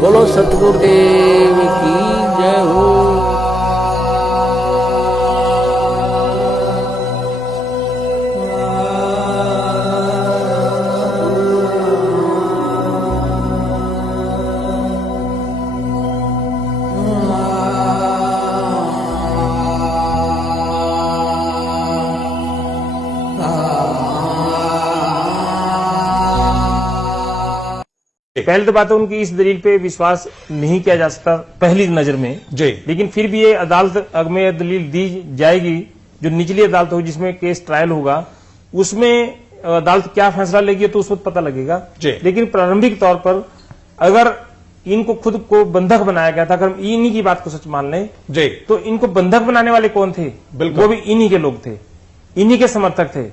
बोलो सतगुरुदेव की जय हो। पहले तो बात है उनकी इस दलील पे विश्वास नहीं किया जा सकता पहली नजर में जी। लेकिन फिर भी ये अदालत में यह दलील दी जाएगी, जो निचली अदालत होगी जिसमें केस ट्रायल होगा, उसमें अदालत क्या फैसला लेगी तो उस वक्त पता लगेगा जी। लेकिन प्रारंभिक तौर पर अगर इनको खुद को बंधक बनाया गया था, अगर हम इन्हीं की बात को सच मान लें जी, तो इनको बंधक बनाने वाले कौन थे? बिल्कुल। वो भी इन्हीं के लोग थे, इन्हीं के समर्थक थे।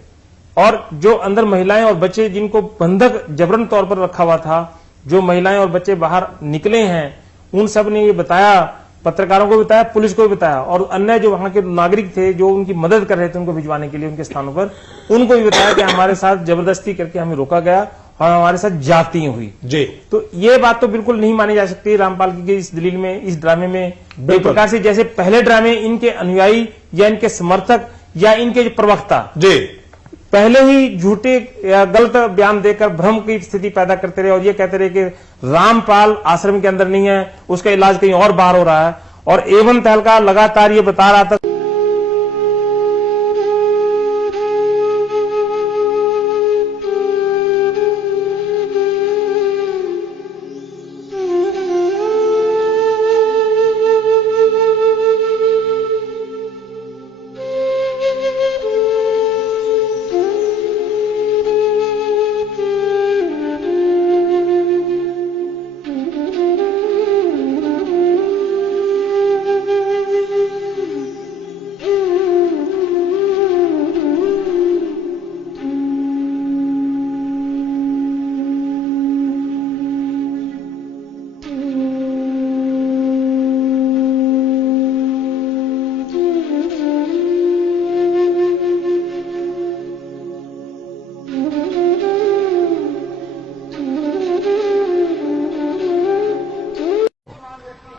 और जो अंदर महिलाएं और बच्चे जिनको बंधक जबरन तौर पर रखा हुआ था, जो महिलाएं और बच्चे बाहर निकले हैं, उन सब ने ये बताया, पत्रकारों को बताया, पुलिस को भी बताया, और अन्य जो वहां के नागरिक थे जो उनकी मदद कर रहे थे उनको भिजवाने के लिए उनके स्थानों पर, उनको भी बताया कि हमारे साथ जबरदस्ती करके हमें रोका गया और हमारे साथ जाती हुई जी। तो ये बात तो बिल्कुल नहीं मानी जा सकती रामपाल की इस दलील में, इस ड्रामे में। एक प्रकार से जैसे पहले ड्रामे इनके अनुयायी या इनके समर्थक या इनके प्रवक्ता जी पहले ही झूठे या गलत बयान देकर भ्रम की स्थिति पैदा करते रहे और ये कहते रहे कि रामपाल आश्रम के अंदर नहीं है, उसका इलाज कहीं और बाहर हो रहा है। और एवं तहलका लगातार ये बता रहा था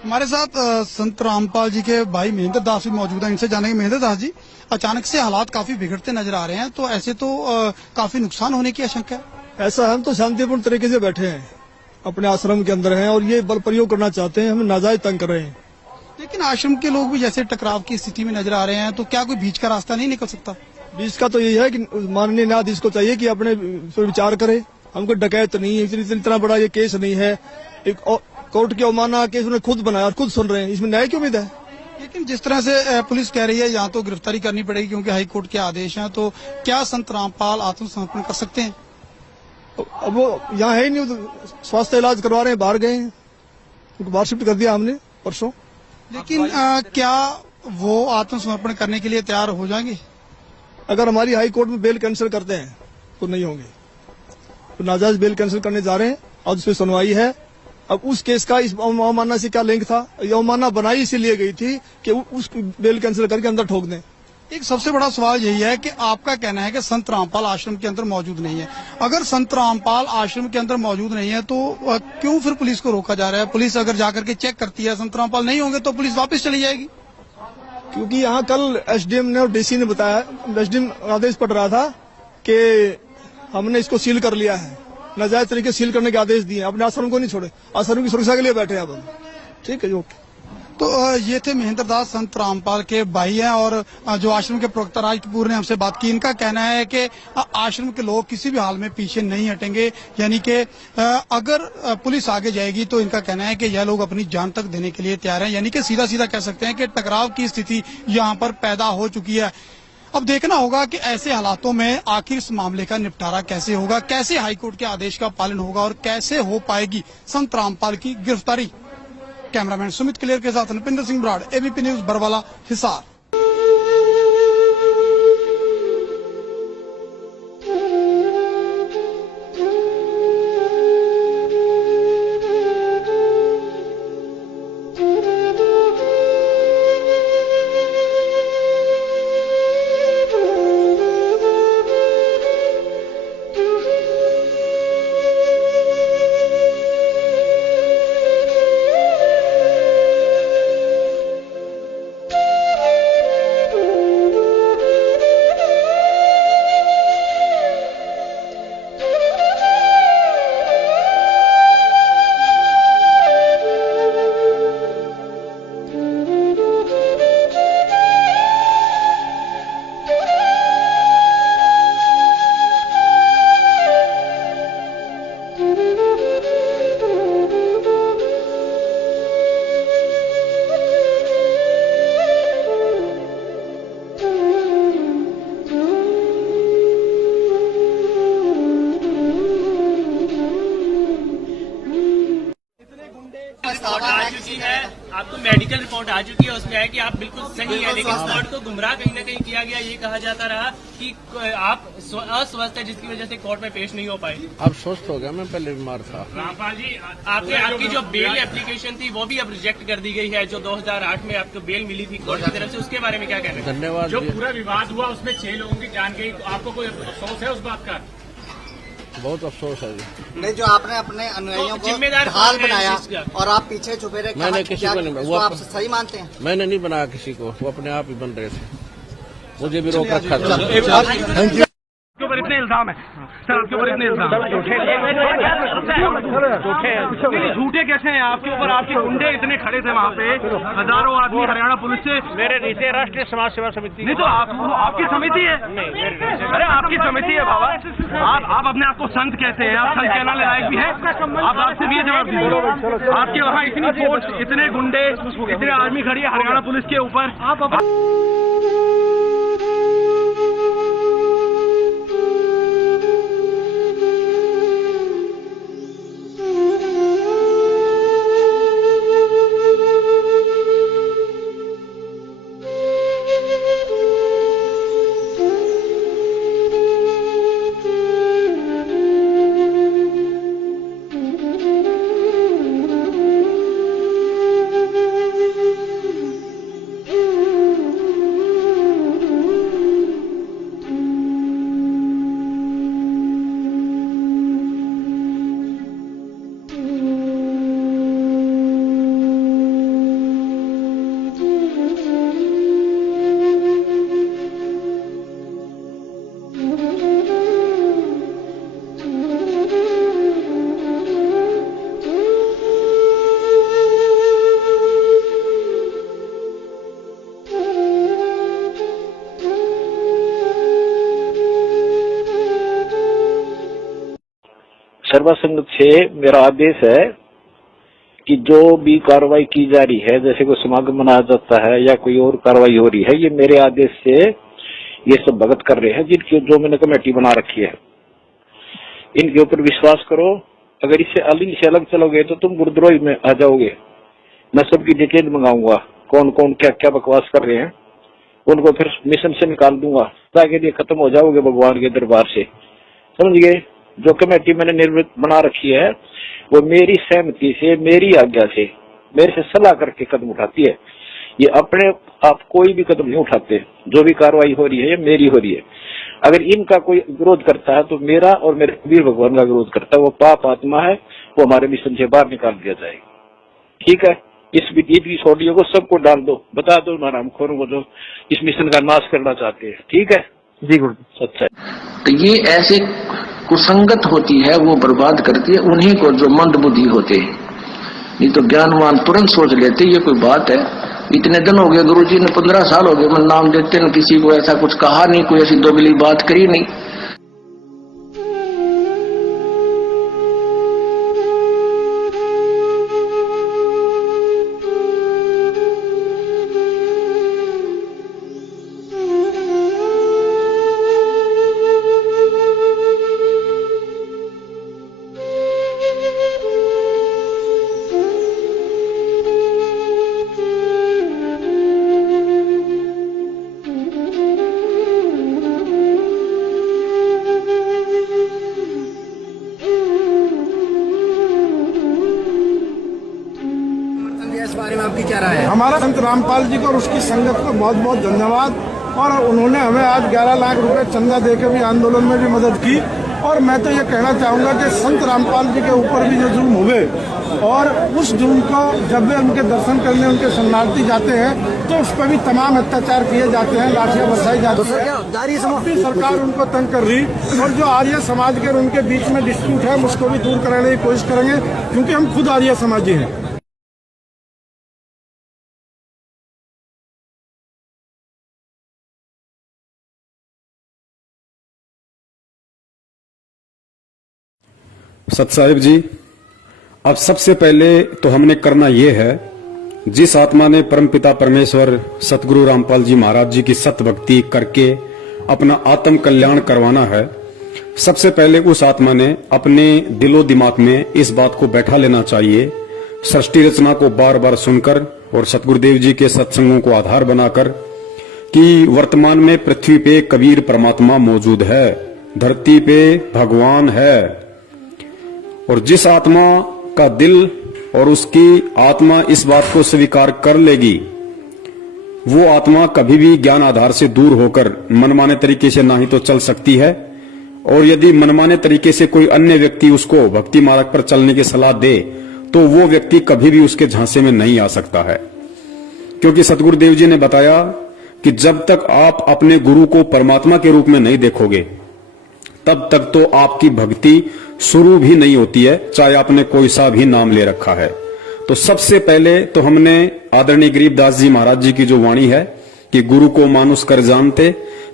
हमारे साथ संत रामपाल जी के भाई महेंद्र दास भी मौजूद हैं। इनसे जानेंगे, महेंद्र दास जी, अचानक से हालात काफी बिगड़ते नजर आ रहे हैं, तो ऐसे तो काफी नुकसान होने की आशंका है। ऐसा हम तो शांतिपूर्ण तरीके से बैठे हैं, अपने आश्रम के अंदर हैं और ये बल प्रयोग करना चाहते हैं, हमें नाजायज तंग कर रहे हैं। लेकिन आश्रम के लोग भी जैसे टकराव की स्थिति में नजर आ रहे हैं, तो क्या कोई बीच का रास्ता नहीं निकल सकता? बीच का तो यही है कि माननीय न्यायाधीश को चाहिए कि अपने पर विचार करे। हमको डकैत नहीं है, इतना बड़ा ये केस नहीं है, एक कोर्ट की अवमानना केस उन्होंने खुद बनाया और खुद सुन रहे हैं, इसमें न्याय की उम्मीद है। लेकिन जिस तरह से पुलिस कह रही है यहाँ तो गिरफ्तारी करनी पड़ेगी क्योंकि हाईकोर्ट के आदेश हैं, तो क्या संत रामपाल आत्मसमर्पण कर सकते हैं? अब वो यहाँ है ही नहीं, स्वास्थ्य इलाज करवा रहे हैं, बाहर गए हैं, उनको बाहर शिफ्ट कर दिया हमने परसों। लेकिन क्या वो आत्मसमर्पण करने के लिए तैयार हो जाएंगे? अगर हमारी हाई कोर्ट में बेल कैंसिल करते हैं तो नहीं होंगे, तो नाजायज बेल कैंसिल करने जा रहे हैं। आज उस पर सुनवाई है। अब उस केस का इस अवमानना से क्या लिंक था? ये अवमानना बनाई इसीलिए गई थी कि उस बेल कैंसिल करके अंदर ठोक दें। एक सबसे बड़ा सवाल यही है कि आपका कहना है कि संत रामपाल आश्रम के अंदर मौजूद नहीं है। अगर संत रामपाल आश्रम के अंदर मौजूद नहीं है तो क्यों फिर पुलिस को रोका जा रहा है? पुलिस अगर जाकर के चेक करती है संत रामपाल नहीं होंगे तो पुलिस वापस चली जाएगी। क्योंकि यहाँ कल एसडीएम ने और डीसी ने बताया, एसडीएम आदेश पड़ रहा था कि हमने इसको सील कर लिया है, नाजायज तरीके सील करने के आदेश दिए, अपने आश्रम को नहीं छोड़े, आश्रम की सुरक्षा के लिए बैठे हैं अब हम। ठीक है जी, ओके। तो ये थे महेंद्र दास, संत रामपाल के भाई हैं और जो आश्रम के प्रवक्ता राज कपूर ने हमसे बात की। इनका कहना है कि आश्रम के लोग किसी भी हाल में पीछे नहीं हटेंगे, यानी कि अगर पुलिस आगे जाएगी तो इनका कहना है कि यह लोग अपनी जान तक देने के लिए तैयार हैं। यानी कि सीधा सीधा कह सकते हैं कि टकराव की स्थिति यहाँ पर पैदा हो चुकी है। अब देखना होगा कि ऐसे हालातों में आखिर इस मामले का निपटारा कैसे होगा, कैसे हाईकोर्ट के आदेश का पालन होगा और कैसे हो पाएगी संत रामपाल की गिरफ्तारी। कैमरामैन सुमित क्लियर के साथ Nripinder Singh Brar, ABP news, Barwala, Hisar. Report आ चुकी है, आपको मेडिकल रिपोर्ट आ चुकी है, उसमें है कि आप बिल्कुल सही है, लेकिन स्क्वाड को गुमराह कहीं न कहीं किया गया। ये कहा जाता रहा कि आप अस्वस्थ है, जिसकी वजह से कोर्ट में पेश नहीं हो पाए। अब स्वस्थ हो गया, मैं पहले बीमार था। रामपाल जी, आपकी जो बेल एप्लीकेशन थी वो भी अब रिजेक्ट कर दी गई है, जो 2008 में आपको बेल मिली थी कोर्ट की तरफ से, उसके बारे में क्या कहना है? धन्यवाद। जो पूरा विवाद हुआ उसमें 6 लोगों की जान गई, आपको कोई अफसोस है उस बात का? बहुत अफसोस है जी। नहीं, जो आपने अपने अनुयायियों को जिम्मेदार ढाल कौन है बनाया इस चीज़ का? और आप पीछे छुपे रहे, मैंने किसी को नहीं, वो आप सही मानते हैं? मैंने नहीं बनाया किसी को, वो अपने आप ही बन रहे थे, मुझे भी रोक रखा था। आपके ऊपर इतने इल्जाम है सर, आपके ऊपर इतने इल्जाम झूठे कैसे हैं आपके ऊपर? आपके गुंडे इतने खड़े थे वहाँ पे, हजारों आदमी हरियाणा पुलिस से। मेरे नीचे राष्ट्रीय समाज सेवा समिति। नहीं तो आपकी समिति है? अरे आपकी समिति है बाबा, आप अपने आप को संत कहते हैं, आप संत कहना लायक भी है? आप आपसे भी ये जवाब दीजिए, आपके वहाँ इतनी फोर्स, इतने गुंडे, इतने आर्मी खड़ी है हरियाणा पुलिस के ऊपर, आप सर्वा संगत से मेरा आदेश है कि जो भी कार्रवाई की जा रही है, जैसे कोई समागम मनाया जाता है या कोई और कार्रवाई हो रही है, ये मेरे आदेश से ये सब भगत कर रहे हैं, जिनकी जो मैंने कमेटी बना रखी है। इनके ऊपर विश्वास करो, अगर इससे अलग चलोगे तो तुम गुरुद्रोही में आ जाओगे। मैं सबकी डिटेल मंगाऊंगा, कौन कौन क्या क्या बकवास कर रहे हैं, उनको फिर मिशन से निकाल दूंगा, ताकि ये खत्म हो जाओगे भगवान के दरबार से, समझ गए। जो कमेटी मैंने निर्मित बना रखी है वो मेरी सहमति से, मेरी आज्ञा से, मेरे से सलाह करके कदम उठाती है। ये अपने आप कोई भी कदम नहीं उठाते। जो भी कार्रवाई हो रही है ये मेरी हो रही है। अगर इनका कोई विरोध करता है तो मेरा और मेरे कबीर भगवान का विरोध करता है, वो पाप आत्मा है, वो हमारे मिशन से बाहर निकाल दिया जाएगा। ठीक है, इस वीडियो की ऑडियो को सबको डाल दो, बता दो हरामखोरों को जो इस मिशन का नाश करना चाहते हैं। ठीक है जी गुरु, सच्चा तो ये ऐसे कुसंगत होती है, वो बर्बाद करती है उन्हीं को जो मंद बुद्धि होते हैं। नहीं तो ज्ञानवान तुरंत सोच लेते ये कोई बात है। इतने दिन हो गए गुरुजी ने, 15 साल हो गए, मैं नाम देते न किसी को ऐसा कुछ कहा नहीं, कोई ऐसी दोगली बात करी नहीं। इस बारे में आपकी क्या राय है? हमारा संत रामपाल जी को और उसकी संगत को बहुत बहुत धन्यवाद। और उन्होंने हमें आज 11 लाख रुपए चंदा देकर भी आंदोलन में भी मदद की। और मैं तो ये कहना चाहूंगा कि संत रामपाल जी के ऊपर भी जो जुल्म हुए, और उस जुल्म को जब वे उनके दर्शन करने उनके शरणार्थी जाते हैं तो उस पर भी तमाम अत्याचार किए जाते हैं, लाठियां बरसाई जाती है। सरकार उनको तंग कर रही, और जो आर्य समाज के और उनके बीच में डिस्प्यूट है उसको भी दूर कराने की कोशिश करेंगे, क्योंकि हम खुद आर्य समाजी हैं। सत साहिब जी, अब सबसे पहले तो हमने करना ये है, जिस आत्मा ने परमपिता परमेश्वर सतगुरु रामपाल जी महाराज जी की सत भक्ति करके अपना आत्म कल्याण करवाना है, सबसे पहले उस आत्मा ने अपने दिलो दिमाग में इस बात को बैठा लेना चाहिए सृष्टि रचना को बार बार सुनकर और सतगुरुदेव जी के सत्संगों को आधार बनाकर कि वर्तमान में पृथ्वी पे कबीर परमात्मा मौजूद है, धरती पे भगवान है, और जिस आत्मा का दिल और उसकी आत्मा इस बात को स्वीकार कर लेगी, वो आत्मा कभी भी ज्ञान आधार से दूर होकर मनमाने तरीके से ना ही तो चल सकती है, और यदि मनमाने तरीके से कोई अन्य व्यक्ति उसको भक्ति मार्ग पर चलने की सलाह दे तो वो व्यक्ति कभी भी उसके झांसे में नहीं आ सकता है। क्योंकि सतगुरुदेव जी ने बताया कि जब तक आप अपने गुरु को परमात्मा के रूप में नहीं देखोगे तब तक तो आपकी भक्ति शुरू भी नहीं होती है, चाहे आपने कोई सा भी नाम ले रखा है। तो सबसे पहले तो हमने आदरणीय गरीबदास जी महाराज जी की जो वाणी है कि गुरु को मानुष कर जानते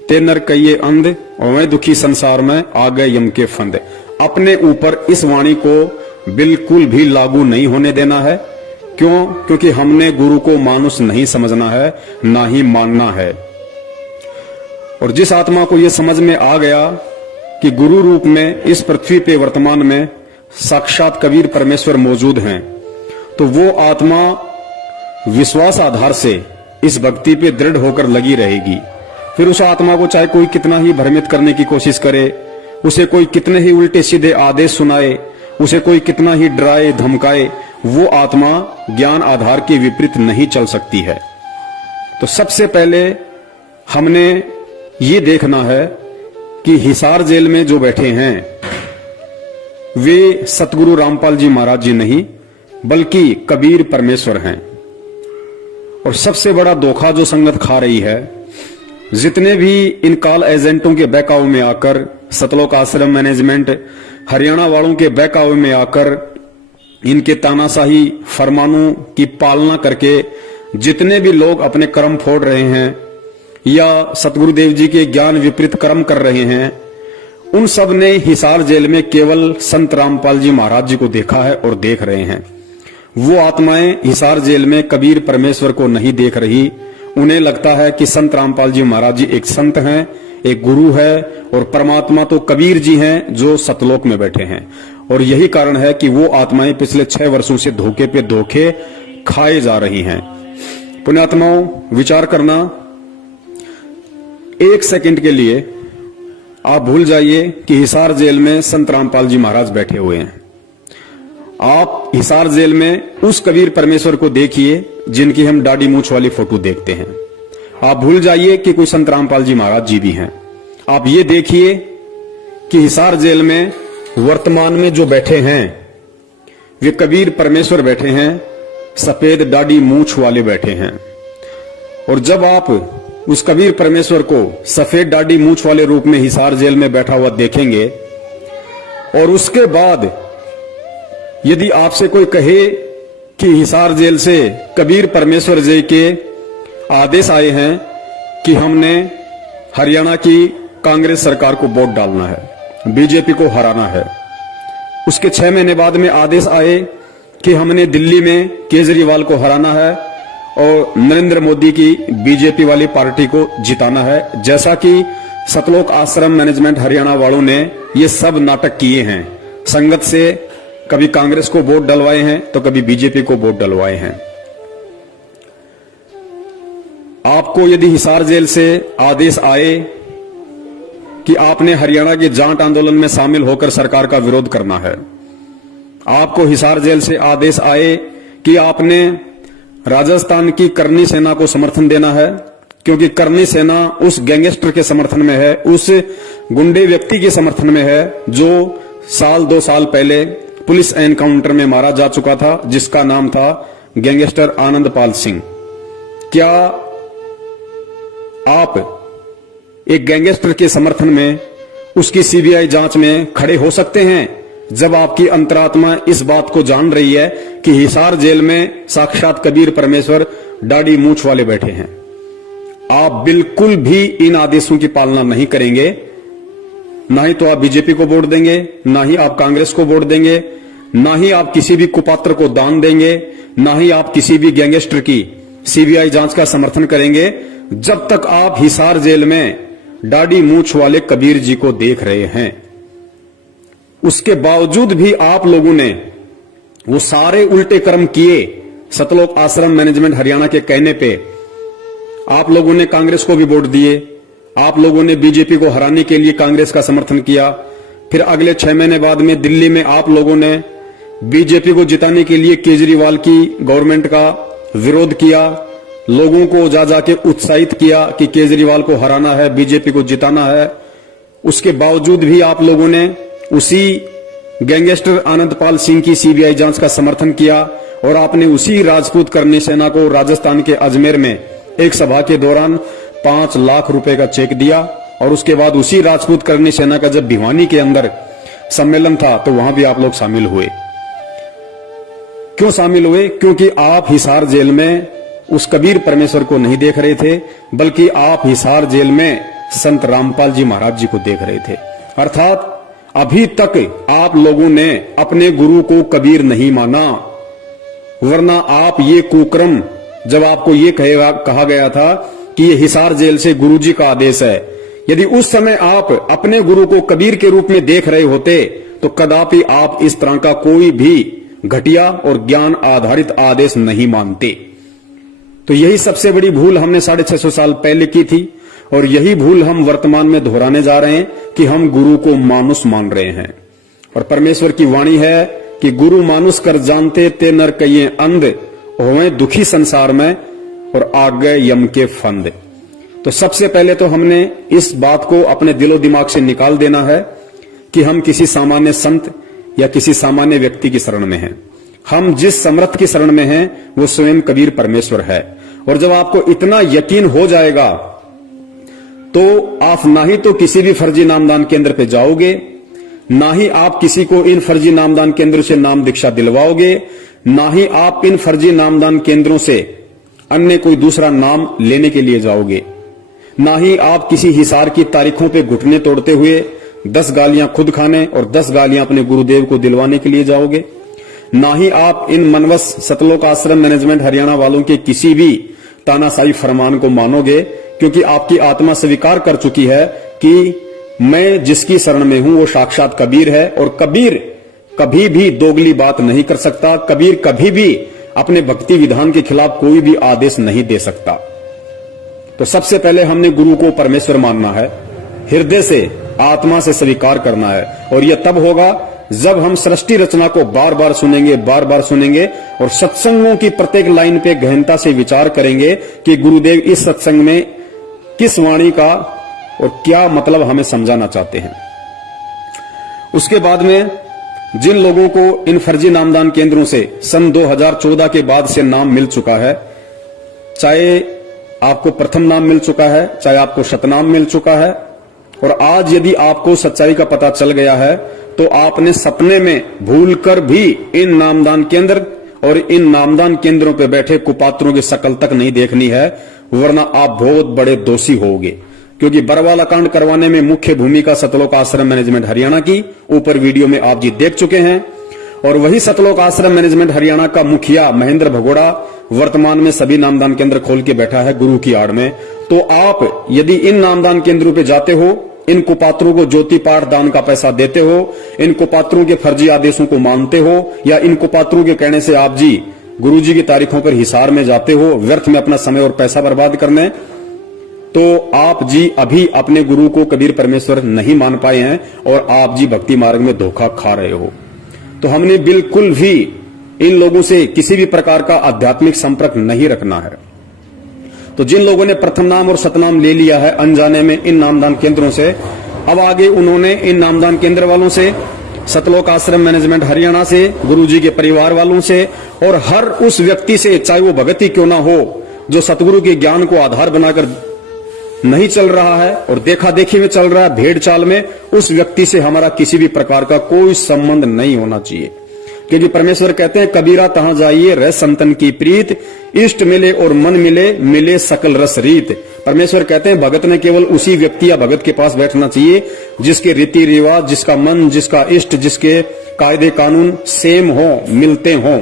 ते नर कहिए अंध और मैं दुखी संसार में आ गए यम के फंद, अपने ऊपर इस वाणी को बिल्कुल भी लागू नहीं होने देना है। क्यों? क्योंकि हमने गुरु को मानुष नहीं समझना है, ना ही मानना है। और जिस आत्मा को यह समझ में आ गया कि गुरु रूप में इस पृथ्वी पे वर्तमान में साक्षात कबीर परमेश्वर मौजूद हैं, तो वो आत्मा विश्वास आधार से इस भक्ति पे दृढ़ होकर लगी रहेगी। फिर उस आत्मा को चाहे कोई कितना ही भ्रमित करने की कोशिश करे, उसे कोई कितने ही उल्टे सीधे आदेश सुनाए, उसे कोई कितना ही डराए धमकाए, वो आत्मा ज्ञान आधार के विपरीत नहीं चल सकती है। तो सबसे पहले हमने ये देखना है कि हिसार जेल में जो बैठे हैं वे सतगुरु रामपाल जी महाराज जी नहीं बल्कि कबीर परमेश्वर हैं। और सबसे बड़ा धोखा जो संगत खा रही है, जितने भी इन कॉल एजेंटों के बहकावे में आकर, सतलोक आश्रम मैनेजमेंट हरियाणा वालों के बहकावे में आकर, इनके तानाशाही फरमानों की पालना करके जितने भी लोग अपने कर्म फोड़ रहे हैं या सतगुरुदेव जी के ज्ञान विपरीत कर्म कर रहे हैं, उन सब ने हिसार जेल में केवल संत रामपाल जी महाराज जी को देखा है और देख रहे हैं। वो आत्माएं हिसार जेल में कबीर परमेश्वर को नहीं देख रही। उन्हें लगता है कि संत रामपाल जी महाराज जी एक संत हैं, एक गुरु है, और परमात्मा तो कबीर जी हैं जो सतलोक में बैठे हैं। और यही कारण है कि वो आत्माएं पिछले 6 वर्षों से धोखे पे धोखे खाए जा रही हैं। पुण्यात्माओं, विचार करना, 1 सेकंड के लिए आप भूल जाइए कि हिसार जेल में संत रामपाल जी महाराज बैठे हुए हैं। आप हिसार जेल में उस कबीर परमेश्वर को देखिए जिनकी हम दाढ़ी मूंछ वाली फोटो देखते हैं। आप भूल जाइए कि कोई संत रामपाल जी महाराज जी भी हैं। आप ये देखिए कि हिसार जेल में वर्तमान में जो बैठे हैं वे कबीर परमेश्वर बैठे हैं, सफेद दाढ़ी मूंछ वाले बैठे हैं। और जब आप उस कबीर परमेश्वर को सफेद दाढ़ी मूंछ वाले रूप में हिसार जेल में बैठा हुआ देखेंगे, और उसके बाद यदि आपसे कोई कहे कि हिसार जेल से कबीर परमेश्वर जी के आदेश आए हैं कि हमने हरियाणा की कांग्रेस सरकार को वोट डालना है, बीजेपी को हराना है, उसके 6 महीने बाद में आदेश आए कि हमने दिल्ली में केजरीवाल को हराना है और नरेंद्र मोदी की बीजेपी वाली पार्टी को जिताना है, जैसा कि सतलोक आश्रम मैनेजमेंट हरियाणा वालों ने ये सब नाटक किए हैं। संगत से कभी कांग्रेस को वोट डलवाए हैं तो कभी बीजेपी को वोट डलवाए हैं। आपको यदि हिसार जेल से आदेश आए कि आपने हरियाणा के जाट आंदोलन में शामिल होकर सरकार का विरोध करना है, आपको हिसार जेल से आदेश आए कि आपने राजस्थान की करनी सेना को समर्थन देना है, क्योंकि करनी सेना उस गैंगस्टर के समर्थन में है, उस गुंडे व्यक्ति के समर्थन में है जो 1-2 साल पहले पुलिस एनकाउंटर में मारा जा चुका था, जिसका नाम था गैंगस्टर आनंदपाल सिंह। क्या आप एक गैंगस्टर के समर्थन में उसकी सीबीआई जांच में खड़े हो सकते हैं जब आपकी अंतरात्मा इस बात को जान रही है कि हिसार जेल में साक्षात कबीर परमेश्वर दाढ़ी मूंछ वाले बैठे हैं? आप बिल्कुल भी इन आदेशों की पालना नहीं करेंगे। ना ही तो आप बीजेपी को वोट देंगे, ना ही आप कांग्रेस को वोट देंगे, ना ही आप किसी भी कुपात्र को दान देंगे, ना ही आप किसी भी गैंगस्टर की सीबीआई जांच का समर्थन करेंगे, जब तक आप हिसार जेल में दाढ़ी मूंछ वाले कबीर जी को देख रहे हैं। उसके बावजूद भी आप लोगों ने वो सारे उल्टे कर्म किए सतलोक आश्रम मैनेजमेंट हरियाणा के कहने पे। आप लोगों ने कांग्रेस को भी वोट दिए, आप लोगों ने बीजेपी को हराने के लिए कांग्रेस का समर्थन किया। फिर अगले 6 महीने बाद में दिल्ली में आप लोगों ने बीजेपी को जिताने के लिए केजरीवाल की गवर्नमेंट का विरोध किया, लोगों को जा जाके उत्साहित किया कि केजरीवाल को हराना है, बीजेपी को जिताना है। उसके बावजूद भी आप लोगों ने उसी गैंगस्टर आनंदपाल सिंह की सीबीआई जांच का समर्थन किया और आपने उसी राजपूत करनी सेना को राजस्थान के अजमेर में एक सभा के दौरान 5 लाख रुपए का चेक दिया। और उसके बाद उसी राजपूत करनी सेना का जब भिवानी के अंदर सम्मेलन था तो वहां भी आप लोग शामिल हुए। क्यों शामिल हुए? क्योंकि आप हिसार जेल में उस कबीर परमेश्वर को नहीं देख रहे थे, बल्कि आप हिसार जेल में संत रामपाल जी महाराज जी को देख रहे थे। अर्थात अभी तक आप लोगों ने अपने गुरु को कबीर नहीं माना, वरना आप ये कुक्रम, जब आपको ये कहा गया था कि ये हिसार जेल से गुरुजी का आदेश है, यदि उस समय आप अपने गुरु को कबीर के रूप में देख रहे होते तो कदापि आप इस तरह का कोई भी घटिया और ज्ञान आधारित आदेश नहीं मानते। तो यही सबसे बड़ी भूल हमने 650 साल पहले की थी और यही भूल हम वर्तमान में दोहराने जा रहे हैं कि हम गुरु को मानुष मान रहे हैं। और परमेश्वर की वाणी है कि गुरु मानुष कर जानते ते नर कहिए अंध, होवें दुखी संसार में और आ गए यम के फंद। तो सबसे पहले तो हमने इस बात को अपने दिलो दिमाग से निकाल देना है कि हम किसी सामान्य संत या किसी सामान्य व्यक्ति की शरण में हैं। हम जिस समर्थ की शरण में हैं वो स्वयं कबीर परमेश्वर है। और जब आपको इतना यकीन हो जाएगा तो आप ना ही तो किसी भी फर्जी नामदान केंद्र पे जाओगे, ना ही आप किसी को इन फर्जी नामदान केंद्रों से नाम दीक्षा दिलवाओगे, ना ही आप इन फर्जी नामदान केंद्रों से अन्य कोई दूसरा नाम लेने के लिए जाओगे, ना ही आप किसी हिसार की तारीखों पे घुटने तोड़ते हुए 10 गालियां खुद खाने और 10 गालियां अपने गुरुदेव को दिलवाने के लिए जाओगे, ना ही आप इन मनवस सतलोक आश्रम मैनेजमेंट हरियाणा वालों के किसी भी तानाशाही फरमान को मानोगे, क्योंकि आपकी आत्मा स्वीकार कर चुकी है कि मैं जिसकी शरण में हूं वो साक्षात कबीर है। और कबीर कभी भी दोगली बात नहीं कर सकता, कबीर कभी भी अपने भक्ति विधान के खिलाफ कोई भी आदेश नहीं दे सकता। तो सबसे पहले हमने गुरु को परमेश्वर मानना है, हृदय से आत्मा से स्वीकार करना है। और यह तब होगा जब हम सृष्टि रचना को बार बार सुनेंगे और सत्संगों की प्रत्येक लाइन पे गहनता से विचार करेंगे कि गुरुदेव इस सत्संग में किस वाणी का और क्या मतलब हमें समझाना चाहते हैं। उसके बाद में जिन लोगों को इन फर्जी नामदान केंद्रों से सन 2014 के बाद से नाम मिल चुका है, चाहे आपको प्रथम नाम मिल चुका है, चाहे आपको शतनाम मिल चुका है, और आज यदि आपको सच्चाई का पता चल गया है तो आपने सपने में भूलकर भी इन नामदान केंद्र और इन नामदान केंद्रों पर बैठे कुपात्रों की शक्ल तक नहीं देखनी है, वरना आप बहुत बड़े दोषी होगे। क्योंकि बरवाला कांड करवाने में मुख्य भूमिका सतलोक आश्रम मैनेजमेंट हरियाणा की ऊपर वीडियो में आप जी देख चुके हैं। और वही सतलोक आश्रम मैनेजमेंट हरियाणा का मुखिया महेंद्र भगोड़ा वर्तमान में सभी नामदान केंद्र खोल के बैठा है गुरु की आड़ में। तो आप यदि इन नामदान केंद्रों पे जाते हो, इन कुपात्रों को ज्योति पाठ दान का पैसा देते हो, इन कुपात्रों के फर्जी आदेशों को मानते हो, या इन कुपात्रों के कहने से आप जी गुरुजी की तारीखों पर हिसार में जाते हो व्यर्थ में अपना समय और पैसा बर्बाद करने, तो आप जी अभी अपने गुरु को कबीर परमेश्वर नहीं मान पाए हैं और आप जी भक्ति मार्ग में धोखा खा रहे हो। तो हमने बिल्कुल भी इन लोगों से किसी भी प्रकार का आध्यात्मिक संपर्क नहीं रखना है। तो जिन लोगों ने प्रथम नाम और सतनाम ले लिया है अनजाने में इन नामदान केंद्रों से, अब आगे उन्होंने इन नामदान केंद्र वालों से, सतलोक आश्रम मैनेजमेंट हरियाणा से, गुरुजी के परिवार वालों से और हर उस व्यक्ति से, चाहे वो भगत ही क्यों ना हो, जो सतगुरु के ज्ञान को आधार बनाकर नहीं चल रहा है और देखा देखी में चल रहा है, भेड़ चाल में, उस व्यक्ति से हमारा किसी भी प्रकार का कोई संबंध नहीं होना चाहिए। क्योंकि परमेश्वर कहते हैं कबीरा तहां जाइए रह संतन की प्रीत, इष्ट मिले और मन मिले, मिले सकल रस रीत। परमेश्वर कहते हैं भगत ने केवल उसी व्यक्ति या भगत के पास बैठना चाहिए जिसके रीति रिवाज, जिसका मन, जिसका इष्ट, जिसके कायदे कानून सेम हो, मिलते हो।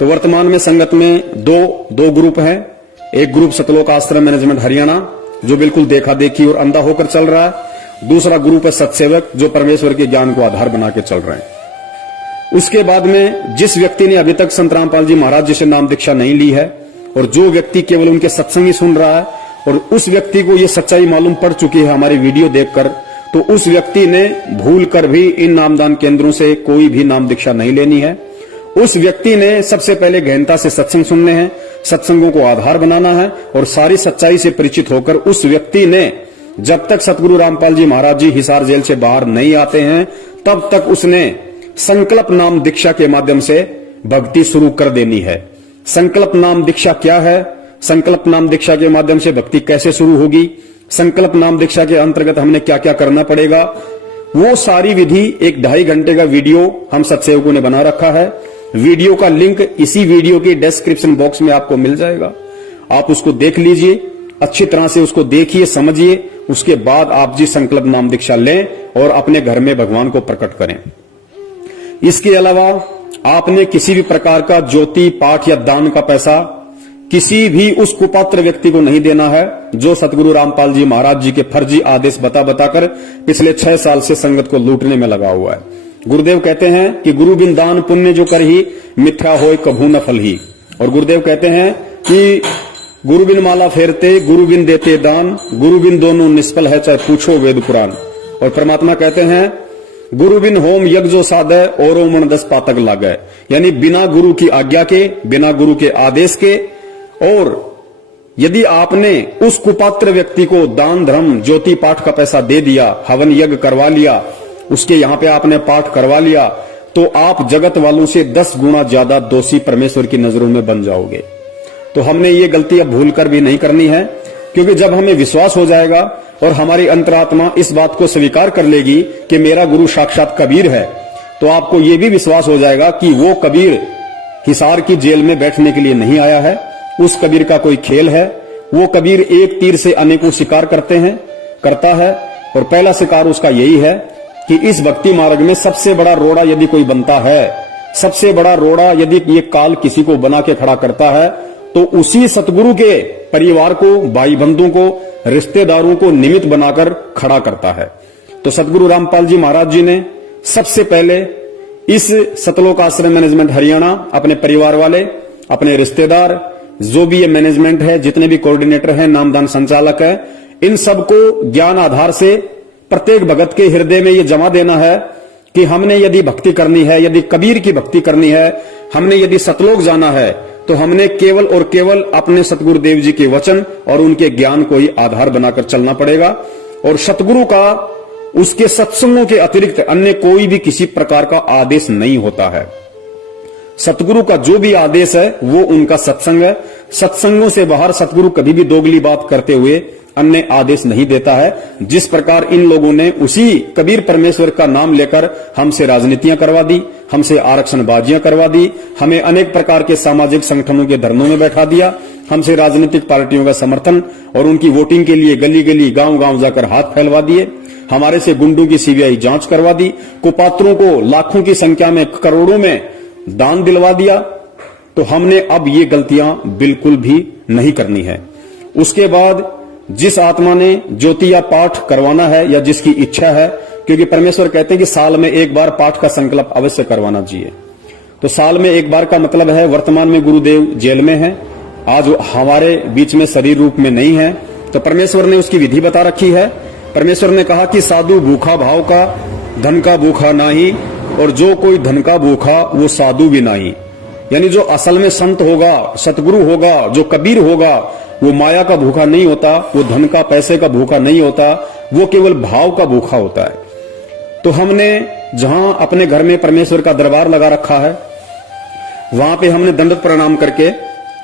तो वर्तमान में संगत में दो ग्रुप हैं। एक ग्रुप सतलोक आश्रम मैनेजमेंट हरियाणा जो बिल्कुल देखा देखी और अंधा होकर चल रहा है, दूसरा ग्रुप है सत्सेवक जो परमेश्वर के ज्ञान को आधार बना के चल रहे हैं। उसके बाद में जिस व्यक्ति ने अभी तक संत रामपाल जी महाराज जी से नाम दीक्षा नहीं ली है और जो व्यक्ति केवल उनके सत्संग ही सुन रहा है और उस व्यक्ति को ये सच्चाई मालूम पड़ चुकी है हमारी वीडियो देखकर, तो उस व्यक्ति ने भूल कर भी इन नामदान केंद्रों से कोई भी नाम दीक्षा नहीं लेनी है। उस व्यक्ति ने सबसे पहले गहनता से सत्संग सुनने हैं, सत्संगों को आधार बनाना है और सारी सच्चाई से परिचित होकर उस व्यक्ति ने जब तक सतगुरु रामपाल जी महाराज जी हिसार जेल से बाहर नहीं आते हैं तब तक उसने संकल्प नाम दीक्षा के माध्यम से भक्ति शुरू कर देनी है। संकल्प नाम दीक्षा क्या है, संकल्प नाम दीक्षा के माध्यम से भक्ति कैसे शुरू होगी, संकल्प नाम दीक्षा के अंतर्गत हमने क्या क्या करना पड़ेगा, वो सारी विधि एक 2.5 घंटे का वीडियो हम सत्सेवकों ने बना रखा है। वीडियो का लिंक इसी वीडियो के डिस्क्रिप्शन बॉक्स में आपको मिल जाएगा, आप उसको देख लीजिए, अच्छी तरह से उसको देखिए, समझिए, उसके बाद आप जी संकल्प नाम दीक्षा लें और अपने घर में भगवान को प्रकट करें। इसके अलावा आपने किसी भी प्रकार का ज्योति पाठ या दान का पैसा किसी भी उस कुपात्र व्यक्ति को नहीं देना है जो सतगुरु रामपाल जी महाराज जी के फर्जी आदेश बताकर पिछले 6 साल से संगत को लूटने में लगा हुआ है। गुरुदेव कहते हैं कि गुरु बिन दान पुण्य जो कर ही मिथ्या होय कभू न फल ही, और गुरुदेव कहते हैं कि गुरु बिन माला फेरते गुरु बिन देते दान, गुरु बिन दोनों निष्फल है चाहे पूछो वेद पुराण। और परमात्मा कहते हैं गुरु बिन होम यज्ञ जो साधे और मन 10 पातक लागे, यानी बिना गुरु की आज्ञा के, बिना गुरु के आदेश के। और यदि आपने उस कुपात्र व्यक्ति को दान धर्म ज्योति पाठ का पैसा दे दिया, हवन यज्ञ करवा लिया, उसके यहां पे आपने पाठ करवा लिया, तो आप जगत वालों से 10 गुना ज्यादा दोषी परमेश्वर की नजरों में बन जाओगे। तो हमने ये गलती अब भूल कर भी नहीं करनी है, क्योंकि जब हमें विश्वास हो जाएगा और हमारी अंतरात्मा इस बात को स्वीकार कर लेगी कि मेरा गुरु साक्षात कबीर है, तो आपको यह भी विश्वास हो जाएगा कि वो कबीर हिसार की जेल में बैठने के लिए नहीं आया है, उस कबीर का कोई खेल है। वो कबीर एक तीर से अनेकों शिकार करता है और पहला शिकार उसका यही है कि इस भक्ति मार्ग में सबसे बड़ा रोड़ा यदि कोई बनता है, सबसे बड़ा रोड़ा यदि ये काल किसी को बना के खड़ा करता है, तो उसी सतगुरु के परिवार को, भाई बंधुओं को, रिश्तेदारों को निमित्त बनाकर खड़ा करता है। तो सतगुरु रामपाल जी महाराज जी ने सबसे पहले इस सतलोक आश्रम मैनेजमेंट हरियाणा अपने परिवार वाले, अपने रिश्तेदार, जो भी ये मैनेजमेंट है, जितने भी कोऑर्डिनेटर हैं, नामदान संचालक है, इन सबको ज्ञान आधार से प्रत्येक भगत के हृदय में ये जमा देना है कि हमने यदि भक्ति करनी है, यदि कबीर की भक्ति करनी है, हमने यदि सतलोक जाना है, तो हमने केवल और केवल अपने सतगुरुदेव जी के वचन और उनके ज्ञान को ही आधार बनाकर चलना पड़ेगा। और सतगुरु का उसके सत्संगों के अतिरिक्त अन्य कोई भी किसी प्रकार का आदेश नहीं होता है। सतगुरु का जो भी आदेश है वो उनका सत्संग है। सत्संगों से बाहर सतगुरु कभी भी दोगली बात करते हुए अन्य आदेश नहीं देता है। जिस प्रकार इन लोगों ने उसी कबीर परमेश्वर का नाम लेकर हमसे राजनीतियां करवा दी, हमसे आरक्षणबाजियां करवा दी, हमें अनेक प्रकार के सामाजिक संगठनों के धरनों में बैठा दिया, हमसे राजनीतिक पार्टियों का समर्थन और उनकी वोटिंग के लिए गली गली गांव गांव जाकर हाथ फैलवा दिए, हमारे से गुंडों की सीबीआई जांच करवा दी, कुपात्रों को लाखों की संख्या में, करोड़ों में दान दिलवा दिया। तो हमने अब ये गलतियां बिल्कुल भी नहीं करनी है। उसके बाद जिस आत्मा ने ज्योति या पाठ करवाना है या जिसकी इच्छा है, क्योंकि परमेश्वर कहते हैं कि साल में एक बार पाठ का संकल्प अवश्य करवाना चाहिए। तो साल में एक बार का मतलब है, वर्तमान में गुरुदेव जेल में है, आज हमारे बीच में शरीर रूप में नहीं है, तो परमेश्वर ने उसकी विधि बता रखी है। परमेश्वर ने कहा कि साधु भूखा भाव का, धन का भूखा नाही, और जो कोई धन का भूखा वो साधु भी नहीं। यानी जो असल में संत होगा, सतगुरु होगा, जो कबीर होगा, वो माया का भूखा नहीं होता, वो धन का पैसे का भूखा नहीं होता, वो केवल भाव का भूखा होता है। तो हमने जहां अपने घर में परमेश्वर का दरबार लगा रखा है, वहां पे हमने दंडवत प्रणाम करके,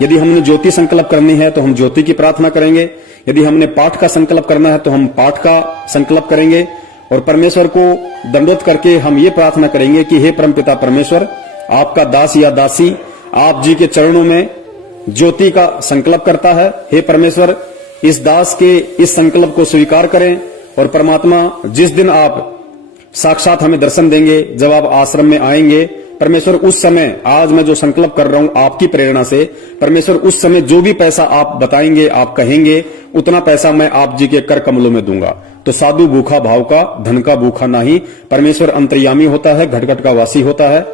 यदि हमने ज्योति संकल्प करनी है तो हम ज्योति की प्रार्थना करेंगे, यदि हमने पाठ का संकल्प करना है तो हम पाठ का संकल्प करेंगे, और परमेश्वर को दंडवत करके हम ये प्रार्थना करेंगे कि हे परमपिता परमेश्वर, आपका दास या दासी आप जी के चरणों में ज्योति का संकल्प करता है। हे परमेश्वर, इस दास के इस संकल्प को स्वीकार करें, और परमात्मा जिस दिन आप साक्षात हमें दर्शन देंगे, जब आप आश्रम में आएंगे, परमेश्वर उस समय, आज मैं जो संकल्प कर रहा हूं आपकी प्रेरणा से, परमेश्वर उस समय जो भी पैसा आप बताएंगे, आप कहेंगे, उतना पैसा मैं आप जी के कर कमलों में दूंगा। तो साधु भूखा भाव का, धन का भूखा नहीं। परमेश्वर अंतर्यामी होता है, घट घट का वासी होता है।